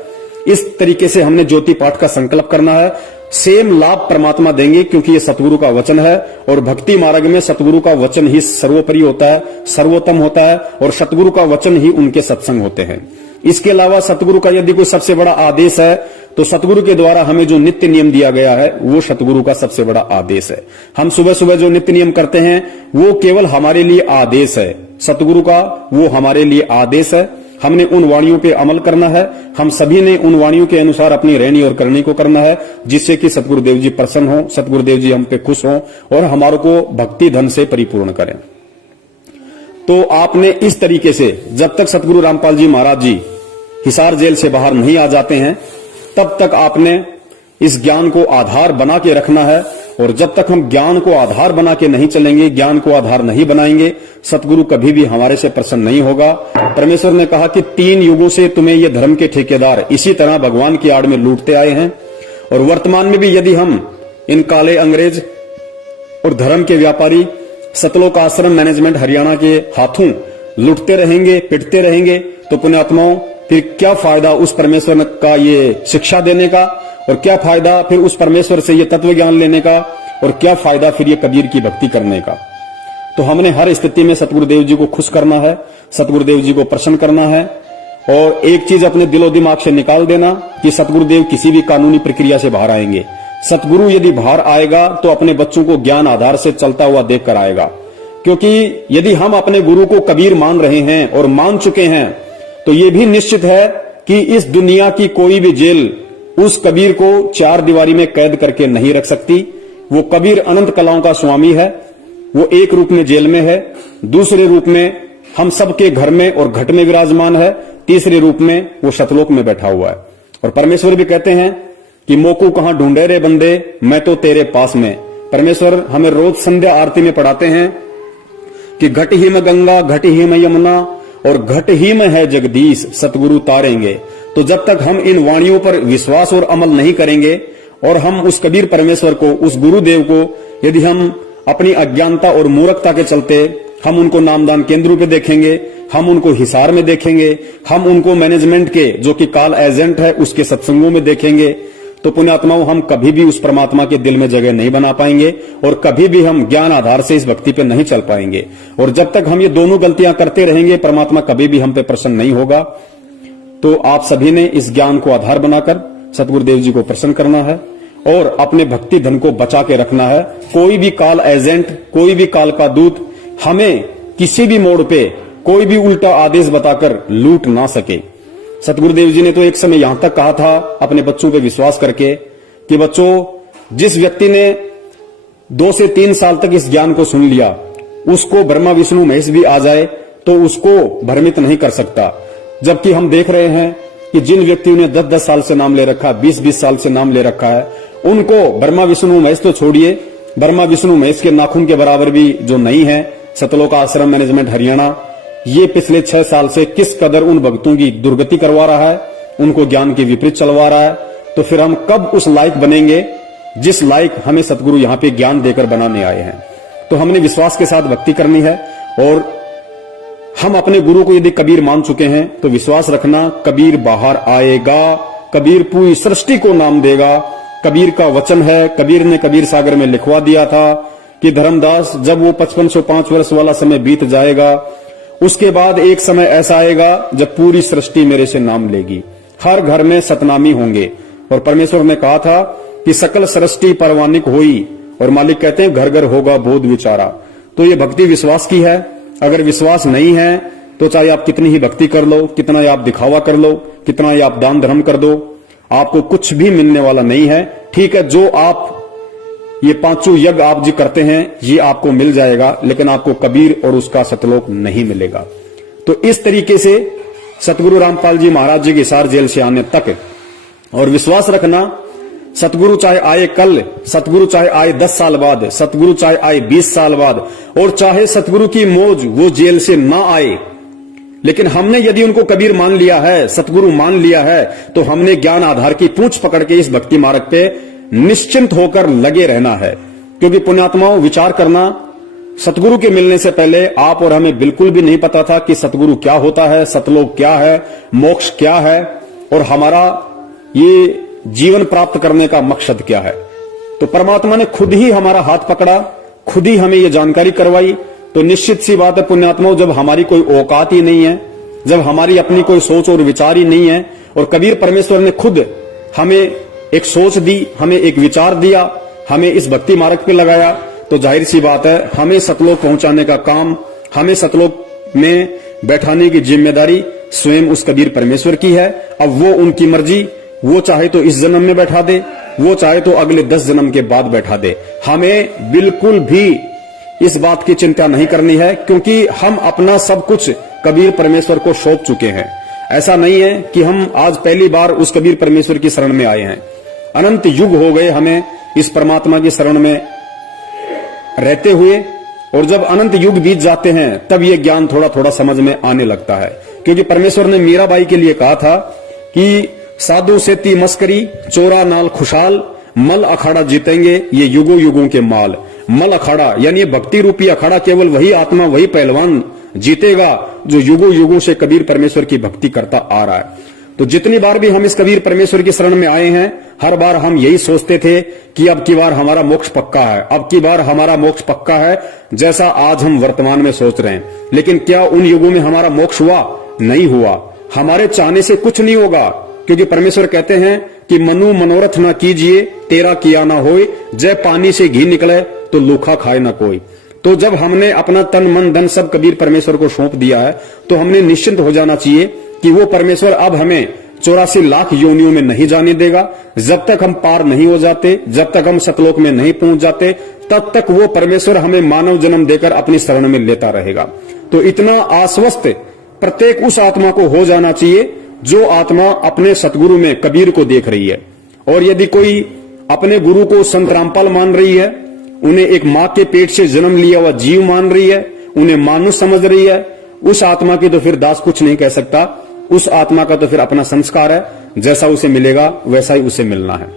इस तरीके से हमने ज्योति पाठ का संकल्प करना है। सेम लाभ परमात्मा देंगे, क्योंकि ये सतगुरु का वचन है और भक्ति मार्ग में सतगुरु का वचन ही सर्वोपरि होता है, सर्वोत्तम होता है और सतगुरु का वचन ही उनके सत्संग होते हैं। इसके अलावा सतगुरु का यदि कोई सबसे बड़ा आदेश है तो सतगुरु के द्वारा हमें जो नित्य नियम दिया गया है वो सतगुरु का सबसे बड़ा आदेश है। हम सुबह सुबह जो नित्य नियम करते हैं वो केवल हमारे लिए आदेश है, सतगुरु का वो हमारे लिए आदेश है। हमने उन वाणियों पे अमल करना है, हम सभी ने उन वाणियों के अनुसार अपनी रहनी और करनी को करना है, जिससे कि सतगुरुदेव जी प्रसन्न हो, सतगुरुदेव जी हम पे खुश हो और हमारे को भक्ति धन से परिपूर्ण करें। तो आपने इस तरीके से जब तक सतगुरु रामपाल जी महाराज जी हिसार जेल से बाहर नहीं आ जाते हैं तब तक आपने इस ज्ञान को आधार बना के रखना है। और जब तक हम ज्ञान को आधार बना के नहीं चलेंगे, ज्ञान को आधार नहीं बनाएंगे, सतगुरु कभी भी हमारे से प्रसन्न नहीं होगा। परमेश्वर ने कहा कि 3 युगों से तुम्हें ये धर्म के ठेकेदार इसी तरह भगवान की आड़ में लूटते आए हैं और वर्तमान में भी यदि हम इन काले अंग्रेज और धर्म के व्यापारी सतलोक आश्रम मैनेजमेंट हरियाणा के हाथों लूटते रहेंगे, पिटते रहेंगे, तो पुण्यात्माओं फिर क्या फायदा उस परमेश्वर का ये शिक्षा देने का, और क्या फायदा फिर उस परमेश्वर से ये तत्व ज्ञान लेने का, और क्या फायदा फिर ये कबीर की भक्ति करने का। तो हमने हर स्थिति में सतगुरुदेव जी को खुश करना है, सतगुरुदेव जी को प्रसन्न करना है। और एक चीज अपने दिलो दिमाग से निकाल देना कि सतगुरुदेव किसी भी कानूनी प्रक्रिया से बाहर आएंगे। सतगुरु यदि बाहर आएगा तो अपने बच्चों को ज्ञान आधार से चलता हुआ देखकर आएगा, क्योंकि यदि हम अपने गुरु को कबीर मान रहे हैं और मान चुके हैं तो ये भी निश्चित है कि इस दुनिया की कोई भी जेल उस कबीर को 4 दीवारी में कैद करके नहीं रख सकती। वो कबीर अनंत कलाओं का स्वामी है, वो एक रूप में जेल में है, दूसरे रूप में हम सबके घर में और घट में विराजमान है, तीसरे रूप में वो सतलोक में बैठा हुआ है। और परमेश्वर भी कहते हैं कि मोकू कहां ढूंढे रे बंदे, मैं तो तेरे पास में। परमेश्वर हमें रोज संध्या आरती में पढ़ाते हैं कि घट ही में गंगा, घट ही में यमुना और घट ही में है जगदीश, सतगुरु तारेंगे। तो जब तक हम इन वाणियों पर विश्वास और अमल नहीं करेंगे और हम उस कबीर परमेश्वर को, उस गुरुदेव को यदि हम अपनी अज्ञानता और मूर्खता के चलते हम उनको नामदान केंद्रों पे देखेंगे, हम उनको हिसार में देखेंगे, हम उनको मैनेजमेंट के जो कि काल एजेंट है उसके सत्संगों में देखेंगे, तो पुण्यात्माओं हम कभी भी उस परमात्मा के दिल में जगह नहीं बना पाएंगे और कभी भी हम ज्ञान आधार से इस भक्ति पे नहीं चल पाएंगे। और जब तक हम ये दोनों गलतियां करते रहेंगे परमात्मा कभी भी हम पे प्रसन्न नहीं होगा। तो आप सभी ने इस ज्ञान को आधार बनाकर सतगुरुदेव जी को प्रसन्न करना है और अपने भक्ति धन को बचा के रखना है। कोई भी काल एजेंट, कोई भी काल का दूत हमें किसी भी मोड़ पे कोई भी उल्टा आदेश बताकर लूट ना सके। सतगुरुदेव जी ने तो एक समय यहां तक कहा था अपने बच्चों पे विश्वास करके कि बच्चों, जिस व्यक्ति ने 2 से 3 साल तक इस ज्ञान को सुन लिया उसको ब्रह्मा विष्णु महेश भी आ जाए तो उसको भ्रमित नहीं कर सकता। जबकि हम देख रहे हैं कि जिन व्यक्तियों ने 10-10 साल से नाम ले रखा, 20-20 साल से नाम ले रखा है, उनको ब्रह्मा विष्णु महेश तो छोड़िए, ब्रह्मा विष्णु महेश के नाखून के बराबर भी जो नहीं है सतलोक आश्रम मैनेजमेंट हरियाणा, ये पिछले 6 साल से किस कदर उन भक्तों की दुर्गति करवा रहा है, उनको ज्ञान के विपरीत चलवा रहा है। तो फिर हम कब उस लायक बनेंगे जिस लायक हमें सतगुरु यहां पे ज्ञान देकर बनाने आए हैं। तो हमने विश्वास के साथ भक्ति करनी है और हम अपने गुरु को यदि कबीर मान चुके हैं तो विश्वास रखना कबीर बाहर आएगा, कबीर पूरी सृष्टि को नाम देगा। कबीर का वचन है, कबीर ने कबीर सागर में लिखवा दिया था कि धर्मदास, जब वो 5505 वर्ष वाला समय बीत जाएगा उसके बाद एक समय ऐसा आएगा जब पूरी सृष्टि मेरे से नाम लेगी, हर घर में सतनामी होंगे। और परमेश्वर ने कहा था कि सकल सृष्टि परवानिक होई, और मालिक कहते हैं घर घर होगा बोध विचारा। तो ये भक्ति विश्वास की है। अगर विश्वास नहीं है तो चाहे आप कितनी ही भक्ति कर लो, कितना ही आप दिखावा कर लो, कितना ही आप दान धर्म कर दो, आपको कुछ भी मिलने वाला नहीं है। ठीक है, जो आप ये 5 यज्ञ आप जी करते हैं ये आपको मिल जाएगा, लेकिन आपको कबीर और उसका सतलोक नहीं मिलेगा। तो इस तरीके से सतगुरु रामपाल जी महाराज जी के हिसार जेल से आने तक, और विश्वास रखना सतगुरु चाहे आए कल, सतगुरु चाहे आए 10 साल बाद, सतगुरु चाहे आए 20 साल बाद, और चाहे सतगुरु की मौज वो जेल से ना आए, लेकिन हमने यदि उनको कबीर मान लिया है, सतगुरु मान लिया है, तो हमने ज्ञान आधार की पूंछ पकड़ के इस भक्ति मार्ग पे निश्चिंत होकर लगे रहना है। क्योंकि पुण्यात्माओं, विचार करना, सतगुरु के मिलने से पहले आप और हमें बिल्कुल भी नहीं पता था कि सतगुरु क्या होता है, सतलोक क्या है, मोक्ष क्या है, और हमारा ये जीवन प्राप्त करने का मकसद क्या है। तो परमात्मा ने खुद ही हमारा हाथ पकड़ा, खुद ही हमें ये जानकारी करवाई। तो निश्चित सी बात है पुण्यात्माओं, जब हमारी कोई औकात ही नहीं है, जब हमारी अपनी कोई सोच और विचार ही नहीं है, और कबीर परमेश्वर ने खुद हमें एक सोच दी, हमें एक विचार दिया, हमें इस भक्ति मार्ग पे लगाया, तो जाहिर सी बात है हमें सतलोक पहुंचाने का काम, हमें सतलोक में बैठाने की जिम्मेदारी स्वयं उस कबीर परमेश्वर की है। अब वो उनकी मर्जी, वो चाहे तो इस जन्म में बैठा दे, वो चाहे तो अगले 10 जन्म के बाद बैठा दे। हमें बिल्कुल भी इस बात की चिंता नहीं करनी है, क्योंकि हम अपना सब कुछ कबीर परमेश्वर को सौंप चुके हैं। ऐसा नहीं है कि हम आज पहली बार उस कबीर परमेश्वर की शरण में आए हैं। अनंत युग हो गए हमें इस परमात्मा की शरण में रहते हुए, और जब अनंत युग बीत जाते हैं तब ये ज्ञान थोड़ा थोड़ा समझ में आने लगता है। क्योंकि परमेश्वर ने मीराबाई के लिए कहा था कि साधु से ती मस्करी, चोरा नाल खुशहाल, मल अखाड़ा जीतेंगे ये युगों युगों के माल। मल अखाड़ा यानी भक्ति रूपी अखाड़ा केवल वही आत्मा, वही पहलवान जीतेगा जो युगों युगों से कबीर परमेश्वर की भक्ति करता आ रहा है। तो जितनी बार भी हम इस कबीर परमेश्वर की शरण में आए हैं, हर बार हम यही सोचते थे कि अब की बार हमारा मोक्ष पक्का है, अब की बार हमारा मोक्ष पक्का है, जैसा आज हम वर्तमान में सोच रहे हैं। लेकिन क्या उन युगों में हमारा मोक्ष हुआ? नहीं हुआ। हमारे चाहने से कुछ नहीं होगा, क्योंकि परमेश्वर कहते हैं कि मनु मनोरथ ना कीजिए, तेरा किया ना होए, जय पानी से घी निकले तो लूखा खाए ना कोई। तो जब हमने अपना तन मन धन सब कबीर परमेश्वर को सौंप दिया है, तो हमने निश्चिंत हो जाना चाहिए कि वो परमेश्वर अब हमें 84 लाख योनियों में नहीं जाने देगा। जब तक हम पार नहीं हो जाते, जब तक हम सतलोक में नहीं पहुंच जाते, तब तक वो परमेश्वर हमें मानव जन्म देकर अपनी शरण में लेता रहेगा। तो इतना आश्वस्त प्रत्येक उस आत्मा को हो जाना चाहिए जो आत्मा अपने सतगुरु में कबीर को देख रही है। और यदि कोई अपने गुरु को संत रामपाल मान रही है, उन्हें एक मां के पेट से जन्म लिया हुआ जीव मान रही है, उन्हें मानुष समझ रही है, उस आत्मा की तो फिर दास कुछ नहीं कह सकता। उस आत्मा का तो फिर अपना संस्कार है, जैसा उसे मिलेगा वैसा ही उसे मिलना है।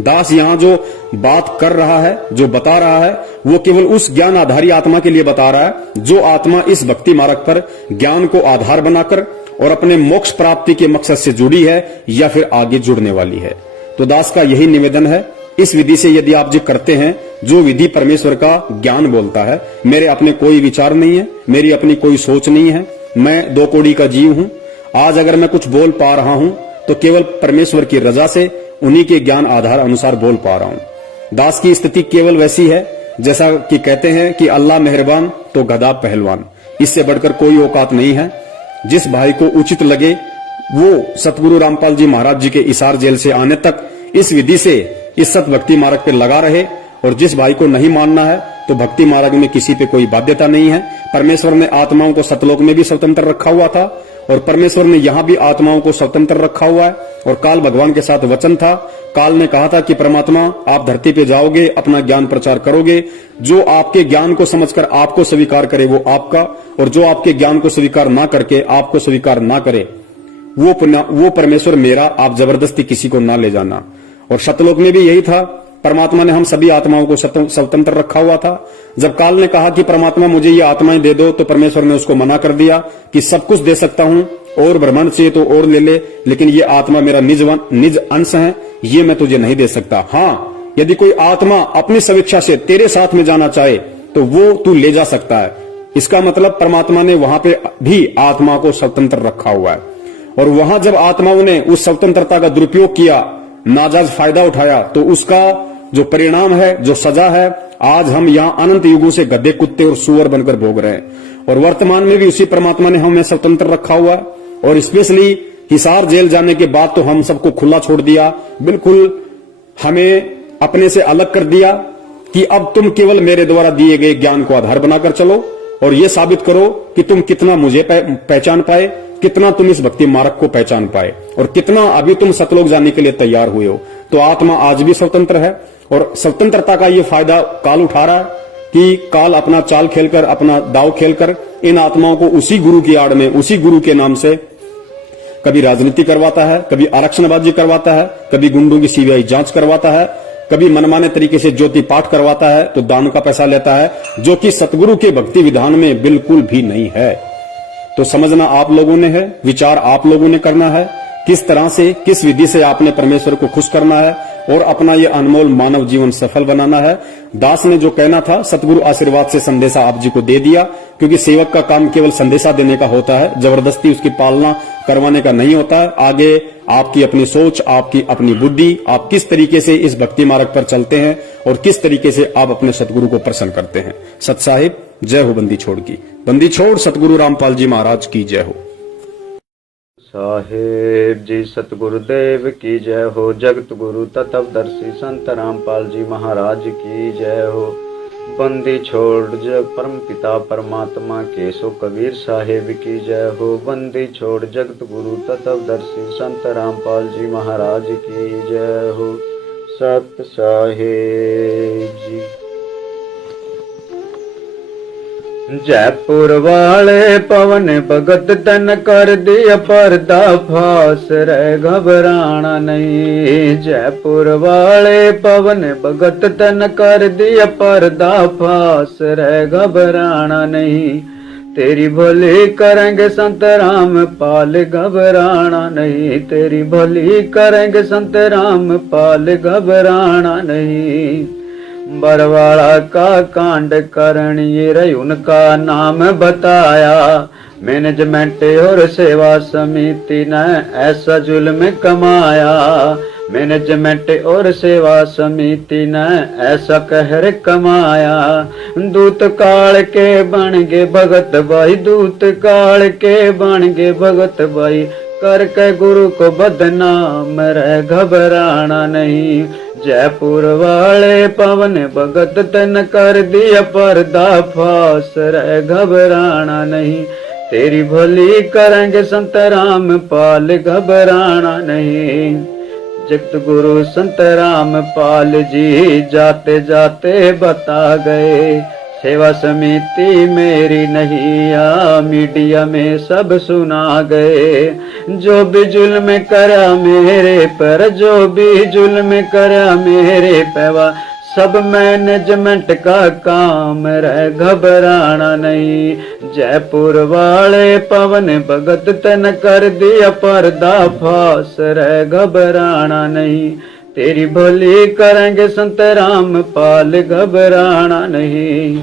दास यहां जो बात कर रहा है, जो बता रहा है, वो केवल उस ज्ञान आधारी आत्मा के लिए बता रहा है जो आत्मा इस भक्ति मार्ग पर ज्ञान को आधार बनाकर और अपने मोक्ष प्राप्ति के मकसद से जुड़ी है या फिर आगे जुड़ने वाली है। तो दास का यही निवेदन है, इस विधि से यदि आप जो करते हैं, जो विधि परमेश्वर का ज्ञान बोलता है, मेरे अपने कोई विचार नहीं है, मेरी अपनी कोई सोच नहीं है, मैं 2 कौड़ी का जीव हूं। आज अगर मैं कुछ बोल पा रहा हूं तो केवल परमेश्वर की रजा से, उन्हीं के ज्ञान आधार अनुसार बोल पा रहा हूं। दास की स्थिति केवल वैसी है जैसा कि कहते हैं कि अल्लाह मेहरबान तो गधा पहलवान, इससे बढ़कर कोई औकात नहीं है। जिस भाई को उचित लगे वो सतगुरु रामपाल जी महाराज जी के इसार जेल से आने तक इस विधि से इस सत भक्ति मार्ग पे लगा रहे, और जिस भाई को नहीं मानना है तो भक्ति मार्ग में किसी पे कोई बाध्यता नहीं है। परमेश्वर ने आत्माओं को सतलोक में भी स्वतंत्र रखा हुआ था, और परमेश्वर ने यहाँ भी आत्माओं को स्वतंत्र रखा हुआ है। और काल भगवान के साथ वचन था, काल ने कहा था कि परमात्मा आप धरती पे जाओगे, अपना ज्ञान प्रचार करोगे, जो आपके ज्ञान को समझकर आपको स्वीकार करे वो आपका, और जो आपके ज्ञान को स्वीकार ना करके आपको स्वीकार ना करे वो परमेश्वर मेरा, आप जबरदस्ती किसी को ना ले जाना। और सतलोक में भी यही था, परमात्मा ने हम सभी आत्माओं को स्वतंत्र रखा हुआ था। जब काल ने कहा कि परमात्मा मुझे ये आत्माएं दे दो, तो परमेश्वर ने उसको मना कर दिया कि सब कुछ दे सकता हूं, और ब्रह्मांड चाहिए तो और ले ले, लेकिन ये आत्मा मेरा निज अंश है, ये मैं तुझे नहीं दे सकता। हाँ, यदि कोई आत्मा अपनी स्वेच्छा से तेरे साथ में जाना चाहे तो वो तू ले जा सकता है। इसका मतलब परमात्मा ने वहां पे भी आत्मा को स्वतंत्र रखा हुआ है। और वहां जब आत्माओं ने उस स्वतंत्रता का दुरुपयोग किया, नाजायज फायदा उठाया, तो उसका जो परिणाम है, जो सजा है, आज हम यहाँ अनंत युगों से गधे, कुत्ते और सुअर बनकर भोग रहे हैं। और वर्तमान में भी उसी परमात्मा ने हमें स्वतंत्र रखा हुआ है। और स्पेशली हिसार जेल जाने के बाद तो हम सबको खुला छोड़ दिया, बिल्कुल हमें अपने से अलग कर दिया कि अब तुम केवल मेरे द्वारा दिए गए ज्ञान को आधार बनाकर चलो, और ये साबित करो कि तुम कितना मुझे पहचान पाए, कितना तुम इस भक्ति मार्ग को पहचान पाए, और कितना अभी तुम सतलोक जाने के लिए तैयार हुए हो। तो आत्मा आज भी स्वतंत्र है, और स्वतंत्रता का ये फायदा काल उठा रहा है कि काल अपना चाल खेलकर, अपना दाव खेलकर इन आत्माओं को उसी गुरु की आड़ में, उसी गुरु के नाम से कभी राजनीति करवाता है, कभी आरक्षणबाजी करवाता है, कभी गुंडों की सीबीआई जांच करवाता है, कभी मनमाने तरीके से ज्योति पाठ करवाता है, तो दान का पैसा लेता है, जो कि सतगुरु के भक्ति विधान में बिल्कुल भी नहीं है। तो समझना आप लोगों ने है, विचार आप लोगों ने करना है किस तरह से, किस विधि से आपने परमेश्वर को खुश करना है और अपना ये अनमोल मानव जीवन सफल बनाना है। दास ने जो कहना था सतगुरु आशीर्वाद से संदेशा आप जी को दे दिया, क्योंकि सेवक का काम केवल संदेशा देने का होता है, जबरदस्ती उसकी पालना करवाने का नहीं होता है। आगे आपकी अपनी सोच, आपकी अपनी बुद्धि, आप किस तरीके से इस भक्ति मार्ग पर चलते हैं और किस तरीके से आप अपने सतगुरु को प्रसन्न करते हैं। सत साहिब जय हो बंदी छोड़ की। बंदी छोड़ सतगुरु रामपाल जी महाराज की जय हो। साहेब जी सतगुरुदेव की जय हो। जगत गुरु तत्वदर्शी संत रामपाल जी महाराज की जय हो। बंदी छोड़ जग परम पिता परमात्मा केशव कबीर साहेब की जय हो। बंदी छोड़ जगत गुरु तत्वदर्शी संत रामपाल जी महाराज की जय हो। सत साहेब जी। जयपुर वाले पवन भगत तन कर दिया पर्दा फास, रे घबराना नहीं। जयपुर वाले पवन भगत तन कर दिया पर्दा फास, रे घबराना नहीं। तेरी भली करेंगे संत राम पाल, घबराना नहीं। तेरी भली करेंगे संत राम पाल, घबराना नहीं। बरवाड़ा का कांड करणी रही उनका नाम बताया। मैनेजमेंट और सेवा समिति ने ऐसा जुल्म कमाया। मैनेजमेंट और सेवा समिति ने ऐसा कहर कमाया। दूत काल के बन गए भगत भाई, दूत काल के बन गए भगत भाई। करके गुरु को बदनाम, रे घबराना नहीं। जयपुर वाले पवन भगत तन कर दिया पर्दा फास, रे घबराना नहीं। तेरी भली करेंगे संत राम पाल, घबराना नहीं। जगत गुरु संत राम पाल जी जाते जाते बता गए, सेवा समिति मेरी नहीं आ, मीडिया में सब सुना गए। जो भी जुल्म करा मेरे पर, जो भी जुल्म करा मेरे पैवा, सब मैनेजमेंट का काम, रे घबराना नहीं। जयपुर वाले पवन भगत तन कर दिया पर्दा फास, रे घबराना नहीं। तेरी भली करेंगे संत राम पाल, घबराना नहीं।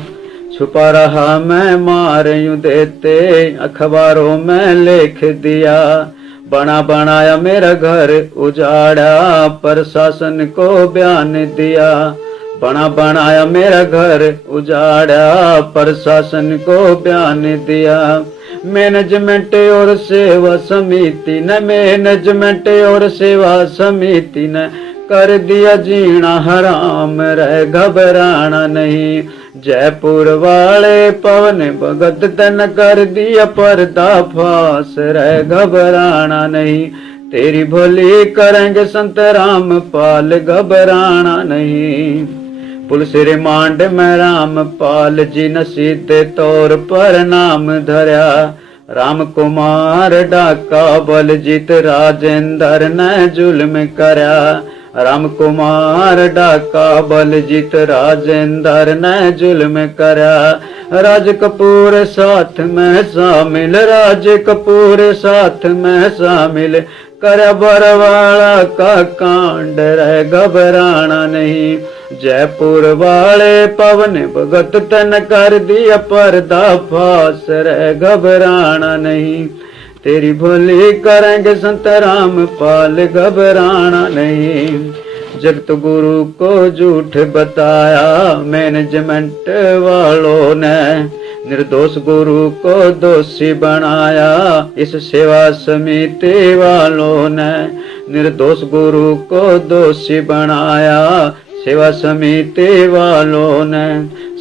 छुपा रहा मैं मार यूं देते, अखबारों में लिख दिया। बना बनाया मेरा घर उजाड़ा, प्रशासन को बयान दिया। बना बनाया मेरा घर उजाड़ा, प्रशासन को बयान दिया। मैनेजमेंट और सेवा समिति ने, मैनेजमेंट और सेवा समिति ने कर दिया जीना हराम, रे घबराना नहीं। जयपुर वाले पवन भगत तन कर दिया पर्दा फास, रे घबराना नहीं। तेरी भली करेंगे संत राम पाल, घबराना नहीं। पुलिस रिमांड में रामपाल जी ने सीधे तौर पर नाम धरा। राम कुमार डाका बलजीत राजेंद्र ने जुल्म करा। राम कुमार डाका बलजीत राजेंद्र ने जुल्म करा। राज कपूर साथ में शामिल, राज कपूर साथ में शामिल। कर बरवाड़ा का कांड, रे घबराना नहीं। जयपुर वाले पवन भगत तन कर दिया पर्दा फास, रे घबराना नहीं। तेरी भली करेंगे संत राम पाल, घबराना नहीं। जगत गुरु को झूठ बताया मैनेजमेंट वालों ने, निर्दोष गुरु को दोषी बनाया इस सेवा समिति वालों ने। निर्दोष गुरु को दोषी बनाया सेवा समिति वालों ने।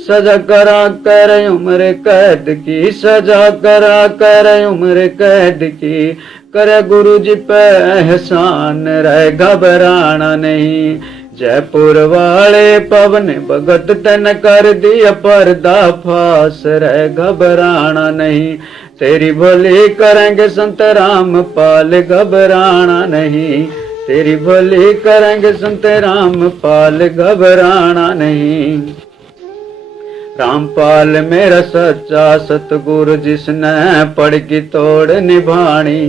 सजा करा कर उम्र कैद की, सजा करा कर उम्र कैद की। करे गुरु जी पे एहसान, रहे घबराना नहीं। जयपुर वाले पवन भगत तन कर दिया पर्दा फास, रहे घबराना नहीं। तेरी भली करेंगे संत राम पाल, घबराना नहीं। तेरी भली करेंगे संत राम पाल, घबराना नहीं। रामपाल मेरा सच्चा सतगुरु जिसने पड़ की तोड़ निभानी।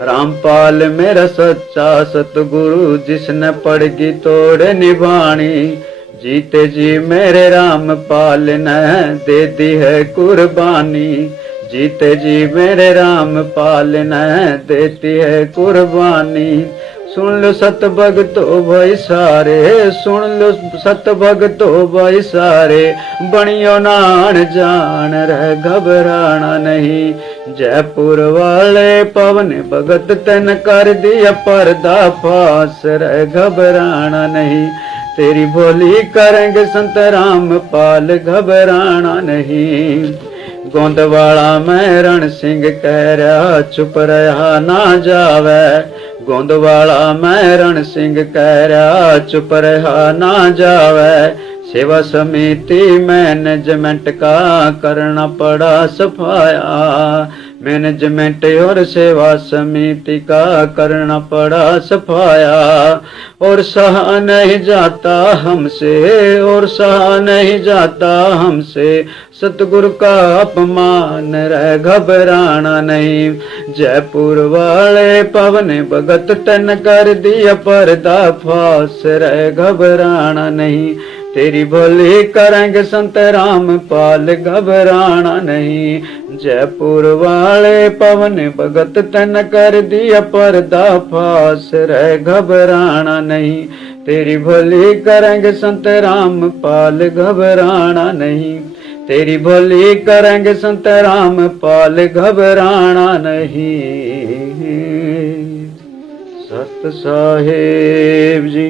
रामपाल मेरा सच्चा सतगुरु, जिसने पड़गी तोड़ निभानी। जीते जी मेरे रामपाल ने दे दी है कुर्बानी। जीते जी मेरे रामपाल ने देती है कुर्बानी। सुन लो सत भगतो भाई सारे, सुन लो सत भगतो भाई सारे, बनियो नान जान रह घबराना नहीं। जयपुर वाले पवन भगत तन कर दिया पर्दा फास, रह घबराना नहीं। तेरी भोली करेंगे संत रामपाल, घबराना नहीं। गोंदवाला में रण सिंह कह रहा चुप रहा ना जावे। गोंदवाला में रण सिंह कह रहा चुप रहा ना जावे। सेवा समिति मैनेजमेंट का करना पड़ा सफाया। मैनेजमेंट और सेवा समिति का करना पड़ा सफाया। और सहा नहीं जाता हमसे, और सहा नहीं जाता हमसे, सतगुरु का अपमान रह घबराना नहीं। जयपुर वाले पवन भगत तन कर दिया पर्दा फास, रह घबराना नहीं। तेरी भोली करेंगे संत रामपाल, घबराना नहीं। जयपुर वाले पवन भगत तन कर दिया पर्दा फास, रह घबराना नहीं। तेरी भोली करेंगे संत रामपाल, घबराना नहीं। तेरी भोली करेंगे संत रामपाल, घबराना नहीं। सत साहेब जी।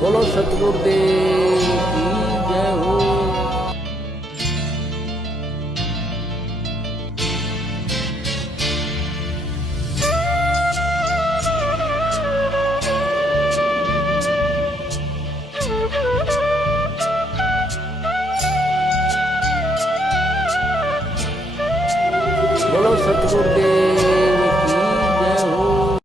बोलो सतगुरुदेव की जय हो। बोलो सतगुरुदेव